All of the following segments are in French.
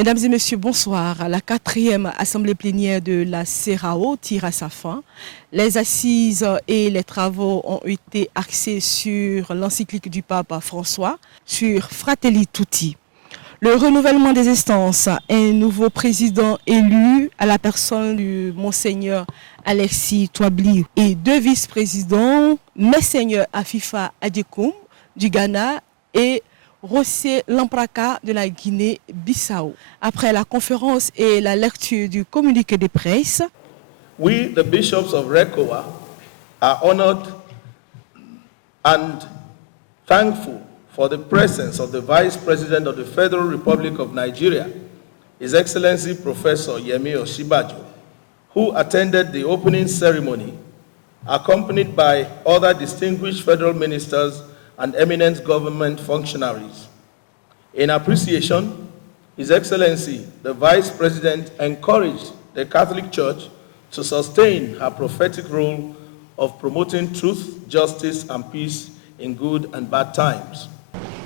Mesdames et messieurs, bonsoir. La 4e assemblée plénière de la CERAO tire à sa fin. Les assises et les travaux ont été axés sur l'encyclique du pape François, sur Fratelli Tutti. Le renouvellement des instances, un nouveau président élu à la personne du Monseigneur Alexis Touabli et 2 vice-présidents, Monseigneur Afifa Adjekoum du Ghana et José Lampraka de la Guinée-Bissau. Après la conférence et la lecture du communiqué de presse, we, the bishops of RECOA, are honored and thankful for the presence of the Vice President of the Federal Republic of Nigeria, His Excellency Professor Yemi Osinbajo, who attended the opening ceremony, accompanied by other distinguished federal ministers and eminent government functionaries. In appreciation, His Excellency, the Vice President, encouraged the Catholic Church to sustain her prophetic role of promoting truth, justice, and peace in good and bad times.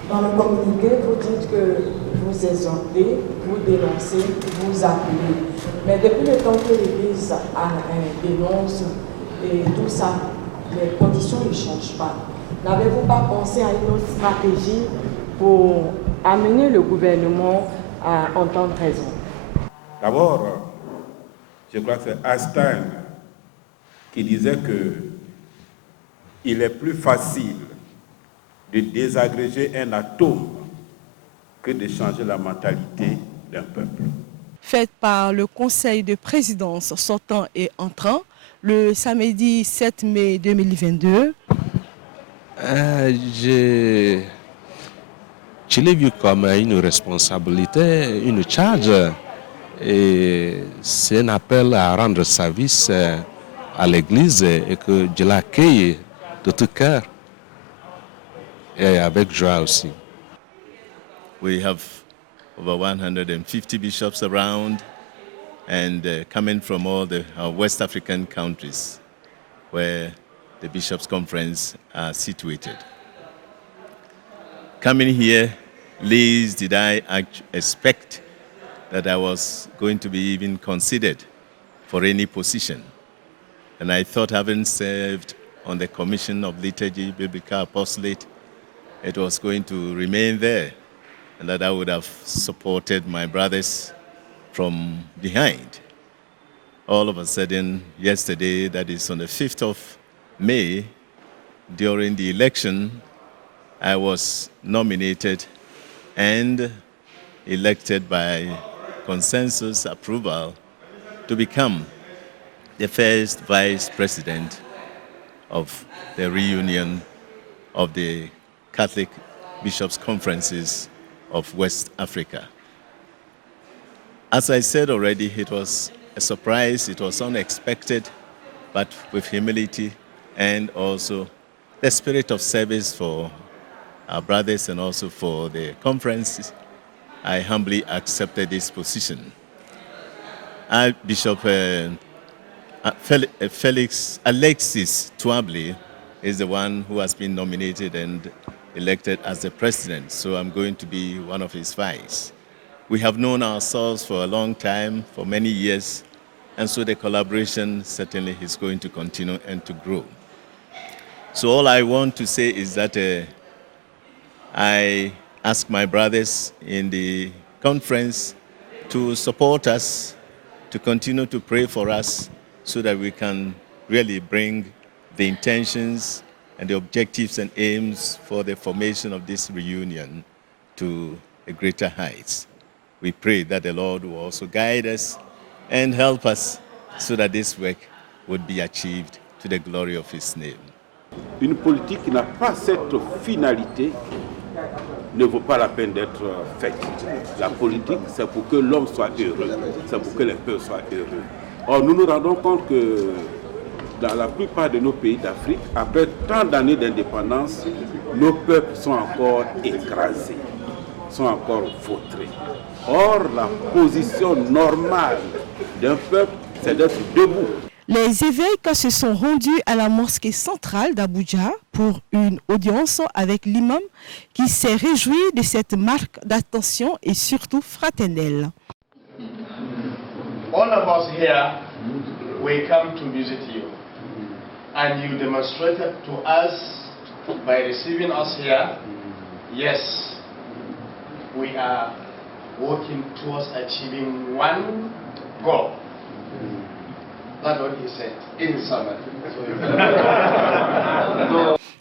Dans le communiqué, vous dites que vous exemplez, vous dénoncez, vous appelez. Mais depuis le temps que l'Église dénonce et tout ça, les conditions ne changent pas. N'avez-vous pas pensé à une autre stratégie pour amener le gouvernement à entendre raison? D'abord, je crois que c'est Einstein qui disait qu'il est plus facile de désagréger un atome que de changer la mentalité d'un peuple. faite par le Conseil de présidence sortant et entrant le samedi 7 mai 2022. Je l'ai vu comme une responsabilité, une charge. Et c'est un appel à rendre service à l'Église et que je l'accueille de tout cœur et avec joie aussi. We have over 150 bishops around and coming from all the West African countries where the Bishops' Conference are situated. Coming here, least did I expect that I was going to be even considered for any position. And I thought, having served on the Commission of Liturgy, Biblical Apostolate, it was going to remain there, and that I would have supported my brothers from behind. All of a sudden, yesterday, that is on the 5th of May, during the election, I was nominated and elected by consensus approval to become the first vice president of the reunion of the Catholic Bishops' Conferences of West Africa. As I said already, it was a surprise, it was unexpected, but with humility and also the spirit of service for our brothers and also for the conferences, I humbly accepted this position. Bishop Alexis Touabli is the one who has been nominated and elected as the president, so I'm going to be one of his vice. We have known ourselves for a long time, for many years, and so the collaboration certainly is going to continue and to grow. So all I want to say is that I ask my brothers in the conference to support us, to continue to pray for us so that we can really bring the intentions and the objectives and aims for the formation of this reunion to a greater heights. We pray that the Lord will also guide us and help us so that this work would be achieved to the glory of His name. Une politique qui n'a pas cette finalité ne vaut pas la peine d'être faite. La politique, c'est pour que l'homme soit heureux, c'est pour que les peuples soient heureux. Or, nous nous rendons compte que dans la plupart de nos pays d'Afrique, après tant d'années d'indépendance, nos peuples sont encore écrasés, sont encore vautrés. Or, la position normale d'un peuple, c'est d'être debout. Les évêques se sont rendus à la mosquée centrale d'Abuja pour une audience avec l'imam qui s'est réjoui de cette marque d'attention et surtout fraternelle. all of us here, we come to visit you. And you demonstrated to us by receiving us here, yes, we are working towards achieving one goal. That's what he said in summary.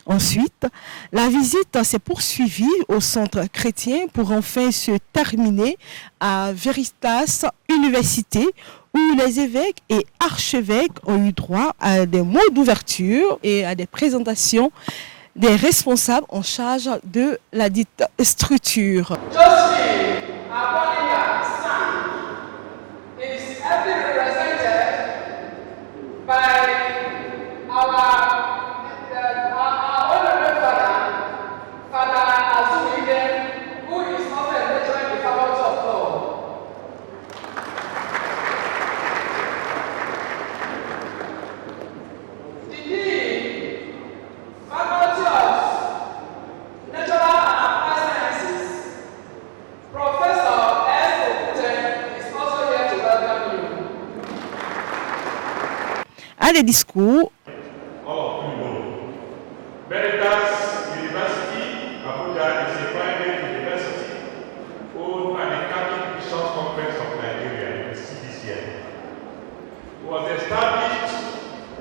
Ensuite, la visite s'est poursuivie au centre chrétien pour enfin se terminer à Veritas Université, où les évêques et archevêques ont eu droit à des mots d'ouverture et à des présentations des responsables en charge de la dite structure. À des discours, Veritas University, Abuja is a private university owned by the Catholic Bishops' Conference of Nigeria, the CBCN. It was established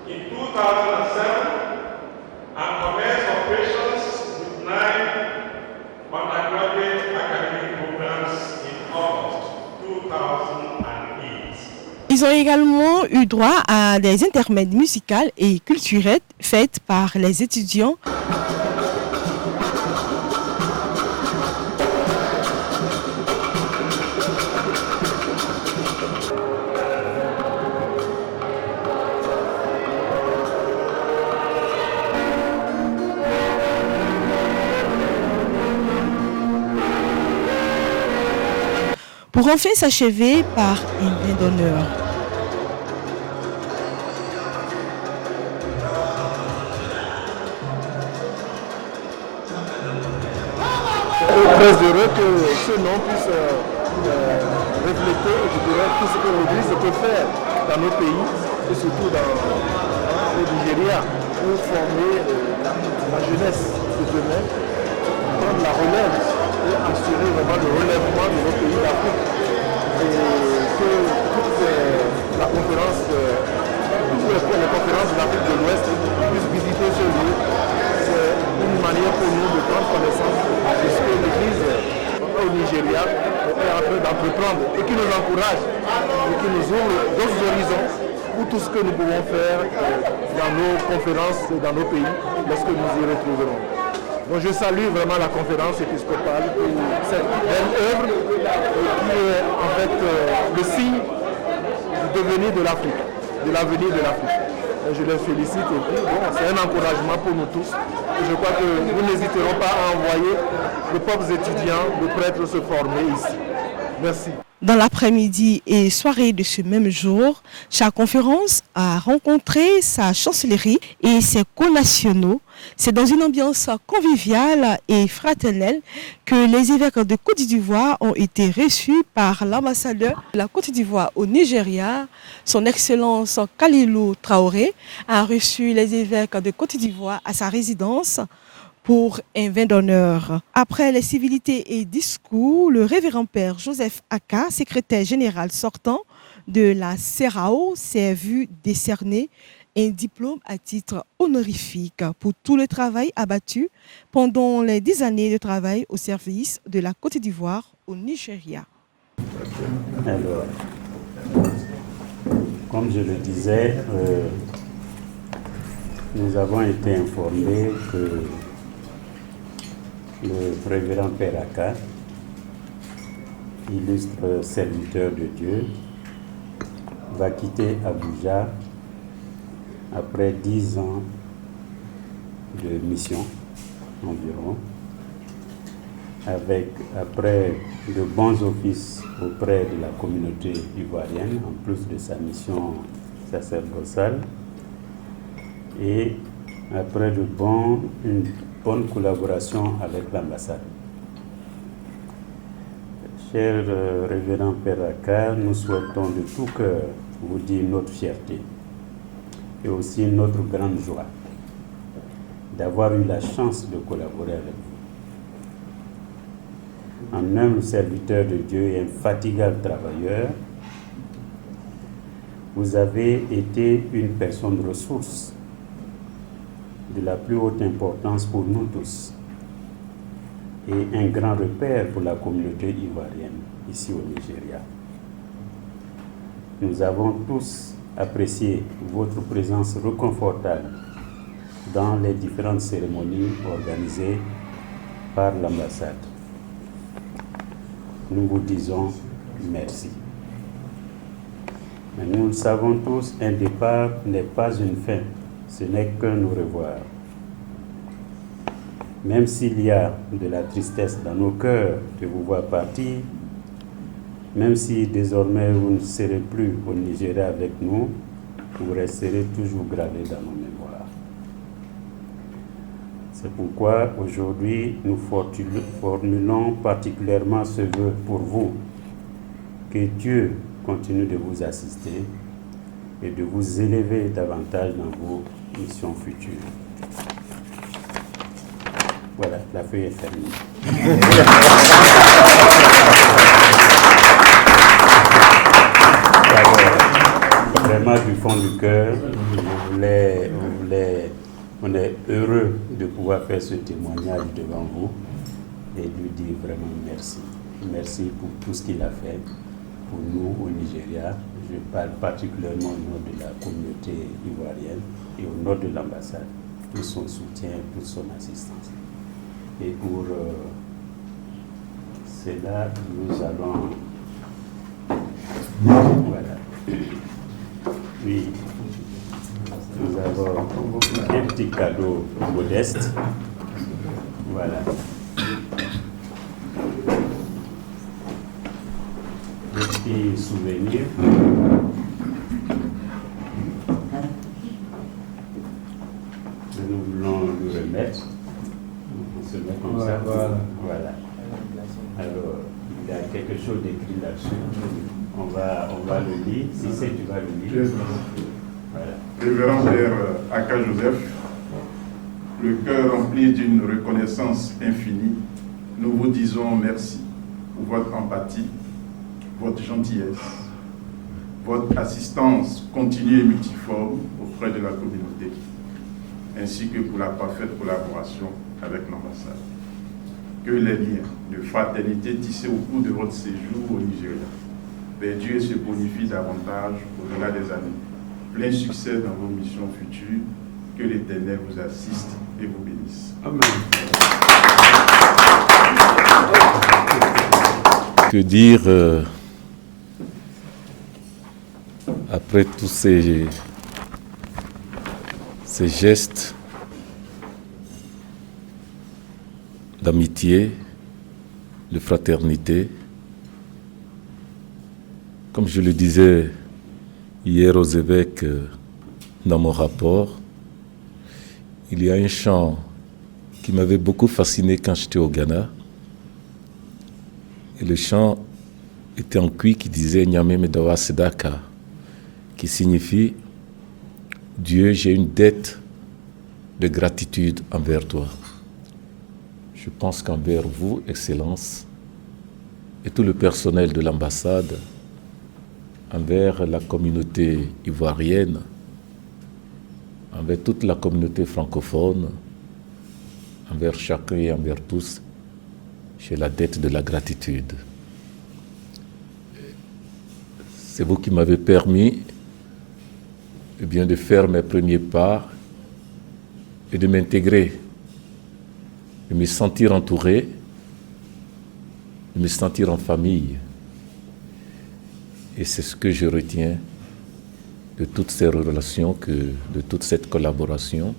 in 2007 and commenced operations with 9 undergraduate academic programs in August 2008. Ils ont également eu droit à des intermèdes musicales et culturels faits par les étudiants. Pour enfin s'achever par une main d'honneur. Très heureux que ce nom puisse refléter, je dirais, tout ce que l'Église peut faire dans nos pays et surtout au Nigeria pour former la jeunesse de demain, prendre la relève et assurer vraiment le relèvement de nos pays d'Afrique. Et que toute la conférence, les conférences de l'Afrique de l'Ouest puissent visiter ce lieu. C'est une manière pour nous de prendre connaissance de ce que l'Église au Nigeria est en train d'entreprendre et qui nous encourage et qui nous ouvre d'autres horizons pour tout ce que nous pouvons faire dans nos conférences et dans nos pays lorsque nous y retrouverons. Donc je salue vraiment la conférence épiscopale pour cette belle œuvre qui est en fait le signe du devenir de l'Afrique, de l'avenir de l'Afrique. Je les félicite et puis bon, c'est un encouragement pour nous tous. Et je crois que nous n'hésiterons pas à envoyer de pauvres étudiants, de prêtres se former ici. Merci. Dans l'après-midi et soirée de ce même jour, chaque conférence a rencontré sa chancellerie et ses connationaux. C'est dans une ambiance conviviale et fraternelle que les évêques de Côte d'Ivoire ont été reçus par l'ambassadeur de la Côte d'Ivoire au Nigeria. Son Excellence Kalilou Traoré a reçu les évêques de Côte d'Ivoire à sa résidence pour un vin d'honneur. Après les civilités et discours, le révérend père Joseph Aka, secrétaire général sortant de la CERAO, s'est vu décerner un diplôme à titre honorifique pour tout le travail abattu pendant les 10 années de travail au service de la Côte d'Ivoire au Nigeria. Alors, comme je le disais, nous avons été informés que le révérend Père Aka, illustre serviteur de Dieu, va quitter Abuja après 10 ans de mission environ, après de bons offices auprès de la communauté ivoirienne, en plus de sa mission sacerdotale, et après une bonne collaboration avec l'ambassade. Cher révérend Père Aka, nous souhaitons de tout cœur vous dire notre fierté et aussi notre grande joie d'avoir eu la chance de collaborer avec vous. Un humble serviteur de Dieu et infatigable travailleur, vous avez été une personne de ressources de la plus haute importance pour nous tous et un grand repère pour la communauté ivoirienne ici au Nigeria. Nous avons tous apprécié votre présence réconfortable dans les différentes cérémonies organisées par l'ambassade. Nous vous disons merci. Mais nous le savons tous, un départ n'est pas une fin, ce n'est qu'un au revoir. Même s'il y a de la tristesse dans nos cœurs de vous voir partir, même si désormais vous ne serez plus au Nigeria avec nous, vous resterez toujours gravé dans nos mémoires. C'est pourquoi aujourd'hui nous formulons particulièrement ce vœu pour vous, que Dieu continue de vous assister et de vous élever davantage dans vos missions futures. Voilà, la feuille est terminée. Alors, vraiment du fond du cœur, on est heureux de pouvoir faire ce témoignage devant vous et lui dire vraiment merci. Merci pour tout ce qu'il a fait pour nous au Nigeria. Je parle particulièrement au nom de la communauté ivoirienne et au nom de l'ambassade, pour son soutien, pour son assistance. Et pour cela, nous allons... Voilà. Oui, nous avons un petit cadeau modeste. Voilà. Des petits souvenirs. Que nous voulons lui remettre. On se met comme ça. Voilà. Alors, il y a quelque chose d'écrit là-dessus. On va le lire. Si c'est, tu vas le lire. Voilà. Révérend Père Aka Joseph, le cœur rempli d'une reconnaissance infinie, nous vous disons merci pour votre empathie, votre gentillesse, votre assistance continue et multiforme auprès de la communauté, ainsi que pour la parfaite collaboration avec l'ambassade. Que les liens de fraternité tissés au cours de votre séjour au Nigeria perdurent et se bonifient davantage au-delà des années. Plein succès dans vos missions futures. Que l'Éternel vous assiste et vous bénisse. Amen. Que dire après tous ces gestes d'amitié, de fraternité. Comme je le disais hier aux évêques dans mon rapport, il y a un chant qui m'avait beaucoup fasciné quand j'étais au Ghana. Et le chant était en cui qui disait « Nyame Medawa Sedaka », qui signifie « Dieu, j'ai une dette de gratitude envers toi ». Je pense qu'envers vous, Excellence, et tout le personnel de l'ambassade, envers la communauté ivoirienne, envers toute la communauté francophone, envers chacun et envers tous, j'ai la dette de la gratitude. C'est vous qui m'avez permis de faire mes premiers pas et de m'intégrer, de me sentir entouré, de me sentir en famille. Et c'est ce que je retiens de toutes ces relations, de toute cette collaboration.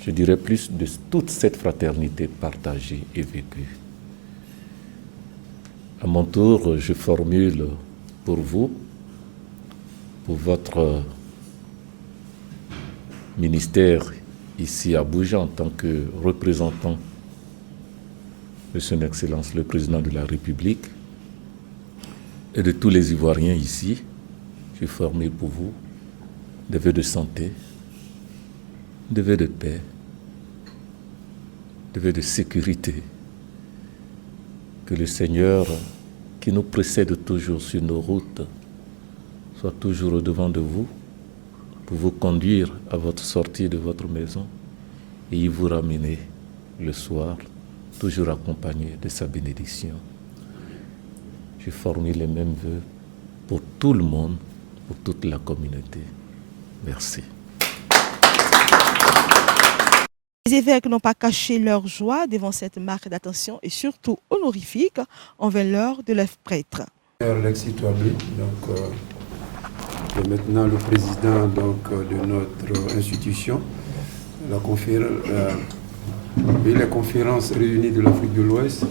Je dirais plus de toute cette fraternité partagée et vécue. À mon tour, je formule pour vous, pour votre ministère ici à Abuja en tant que représentant de son Excellence le Président de la République et de tous les Ivoiriens ici, j'ai formé pour vous des vœux de santé, des vœux de paix, des vœux de sécurité. Que le Seigneur qui nous précède toujours sur nos routes soit toujours au-devant de vous pour vous conduire à votre sortie de votre maison et y vous ramener le soir, toujours accompagné de sa bénédiction. Je formule les mêmes vœux pour tout le monde, pour toute la communauté. Merci. Les évêques n'ont pas caché leur joie devant cette marque d'attention et surtout honorifique envers l'heure de leur prêtre. Alexis Touabé, donc, est maintenant le président de notre institution, les conférences réunies de l'Afrique de l'Ouest,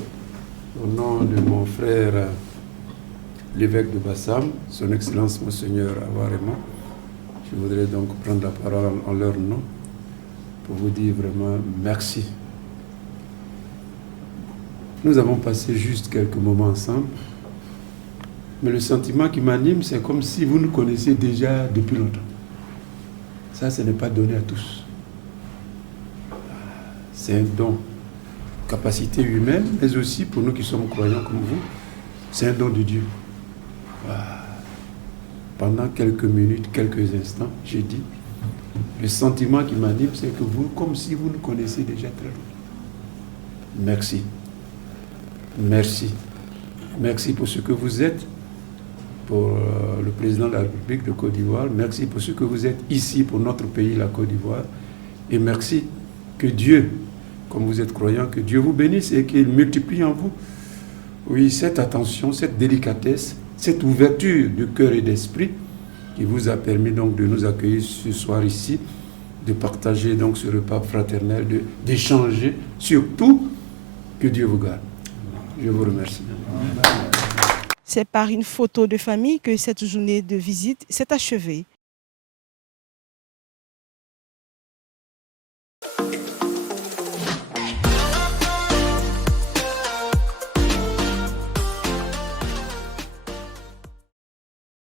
au nom de mon frère l'évêque de Bassam, son Excellence Monseigneur Awarema. Je voudrais donc prendre la parole en leur nom pour vous dire vraiment merci. Nous avons passé juste quelques moments ensemble, mais le sentiment qui m'anime, c'est comme si vous nous connaissiez déjà depuis longtemps. Ça, ce n'est pas donné à tous. C'est un don, capacité humaine, mais aussi pour nous qui sommes croyants comme vous, c'est un don de Dieu. Pendant quelques minutes, quelques instants, j'ai dit, le sentiment qui m'anime, c'est que vous, comme si vous nous connaissiez déjà très longtemps. Merci. Merci. Merci pour ce que vous êtes, pour le président de la République de Côte d'Ivoire. Merci pour ce que vous êtes ici pour notre pays, la Côte d'Ivoire. Et merci que Dieu, comme vous êtes croyant, que Dieu vous bénisse et qu'il multiplie en vous, oui, cette attention, cette délicatesse, cette ouverture de cœur et d'esprit qui vous a permis donc de nous accueillir ce soir ici, de partager donc ce repas fraternel, d'échanger, surtout que Dieu vous garde. Je vous remercie. C'est par une photo de famille que cette journée de visite s'est achevée.